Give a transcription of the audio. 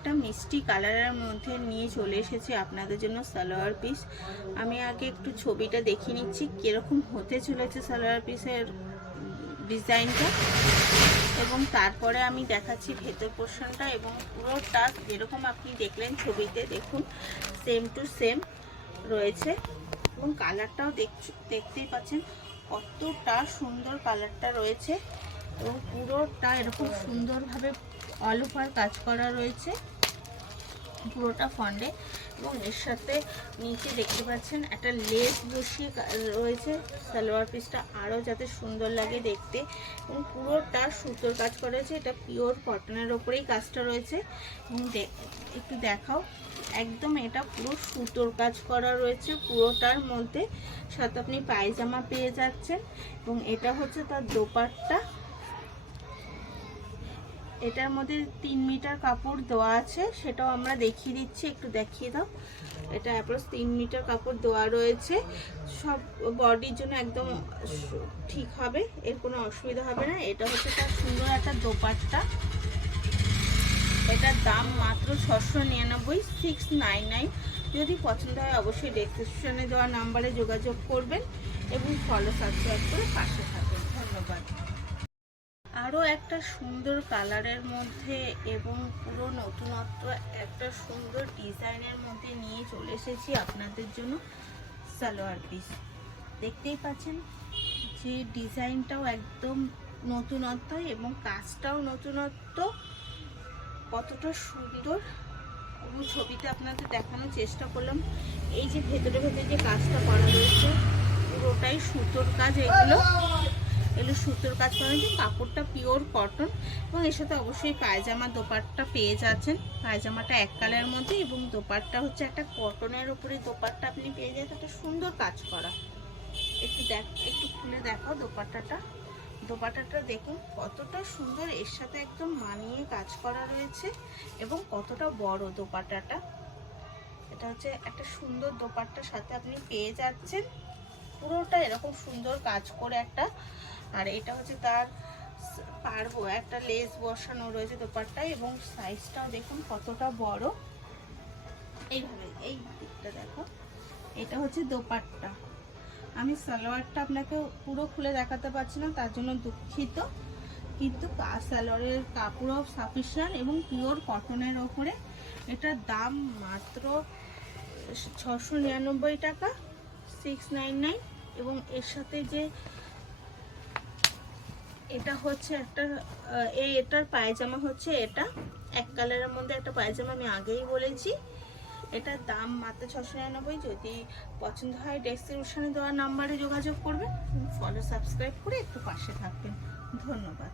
একটা মিষ্টি কালারের মধ্যে নিয়ে চলে এসেছি আপনাদের জন্য সালোয়ার পিস। আমি আগে একটু ছবিটা দেখিয়ে নিচ্ছি কিরকম হতে চলেছে সালোয়ার পিসের ডিজাইনটা, এবং তারপরে আমি দেখাচ্ছি ভেতর পোর্শনটা। এবং পুরোটা যেরকম আপনি দেখলেন ছবিতে, দেখুন সেম টু সেম রয়েছে। এবং কালারটাও দেখতেই পাচ্ছেন কতটা সুন্দর কালারটা রয়েছে, এবং পুরোটা এরকম সুন্দরভাবে অল ওভার কাজ করা রয়েছে পুরোটা ফন্ডে। এবং এর সাথে নিচে দেখতে পাচ্ছেন একটা লেস বসিয়ে রয়েছে সালোয়ার পিসটা আরও যাতে সুন্দর লাগে দেখতে। এবং পুরোটা সুতোর কাজ করা হয়েছে, এটা পিওর কটনের ওপরেই কাজটা রয়েছে। এবং একটু দেখাও, একদম এটা পুরো সুতোর কাজ করা রয়েছে পুরোটার মধ্যে। সাথে আপনি পায়জামা পেয়ে যাচ্ছেন, এবং এটা হচ্ছে তার দোপাট্টা। এটার মধ্যে 3 মিটার কাপড় দেওয়া আছে, সেটাও আমরা দেখিয়ে দিচ্ছি, একটু দেখিয়ে দাও। এটা অ্যাপ্রক্স 3 মিটার কাপড় দেওয়া রয়েছে, সব বডির জন্য একদম ঠিক হবে, এর কোনো অসুবিধা হবে না। এটা হচ্ছে তার সুন্দর একটা দোপাট্টা। এটার দাম মাত্র 699, 699। যদি পছন্দ হয় অবশ্যই ডেসক্রিপশনে দেওয়া নাম্বারে যোগাযোগ করবেন এবং ফলো সাবস্ক্রাইব করে পাশে থাকবেন। ধন্যবাদ। আরও একটা সুন্দর কালারের মধ্যে এবং পুরো নতুনত্ব একটা সুন্দর ডিজাইনের মধ্যে নিয়ে চলে এসেছি আপনাদের জন্য সালোয়ার পিস। দেখতেই পাচ্ছেন যে ডিজাইনটাও একদম নতুনত্ব এবং কাজটাও নতুনত্ব, কতটা সুন্দর পুরো ছবিতে আপনাদের দেখানোর চেষ্টা করলাম। এই যে ভেতরে ভেতরে যে কাজটা করা রয়েছে পুরোটাই সুতোর কাজ, এগুলো সুতোর কাজ করা হয়েছে, কাপড়টা পিওর কটন। এবং এর সাথে অবশ্যই পায়জামা দোপাট্টা পেয়ে যাচ্ছেন, পায়জামাটা এক কালারের মধ্যে এবং দোপাট্টা হচ্ছে একটা কটনের উপরে দোপাট্টা আপনি পেয়ে যাচ্ছেন, একটা সুন্দর কাজ করা। একটু খুলে দেখো দোপাট্টাটা দেখুন কতটা সুন্দর, এর সাথে একদম মানিয়ে কাজ করা রয়েছে এবং কতটা বড় দোপাট্টাটা। এটা হচ্ছে একটা সুন্দর দোপাট্টার সাথে আপনি পেয়ে যাচ্ছেন, পুরোটা এরকম সুন্দর কাজ করে একটা। আর এটা হচ্ছে তার পারবো একটা লেস বসানো রয়েছে দোপাট্টা, এবং সাইজটাও দেখুন কতটা বড়। এইভাবে এই দিকটা দেখো, এটা হচ্ছে দোপাট্টা। আমি সালোয়ারটা আপনাকে পুরো খুলে দেখাতে পারছি না, তার জন্য দুঃখিত, কিন্তু সালোয়ারের কাপড়ও সাফিসিয়েন্ট এবং পিওর কটনের ওপরে। এটার দাম মাত্র 699 টাকা, 699। এবং এর সাথে যে এটা হচ্ছে একটা এটার পায়জামা হচ্ছে, এটা এক কালারের মধ্যে একটা পায়জামা, আমি আগেই বলেছি। এটার দাম মাত্র 699। যদি পছন্দ হয় ডেসক্রিপশনে দেওয়া নাম্বারে যোগাযোগ করবেন, ফলো সাবস্ক্রাইব করে একটু পাশে থাকবেন। ধন্যবাদ।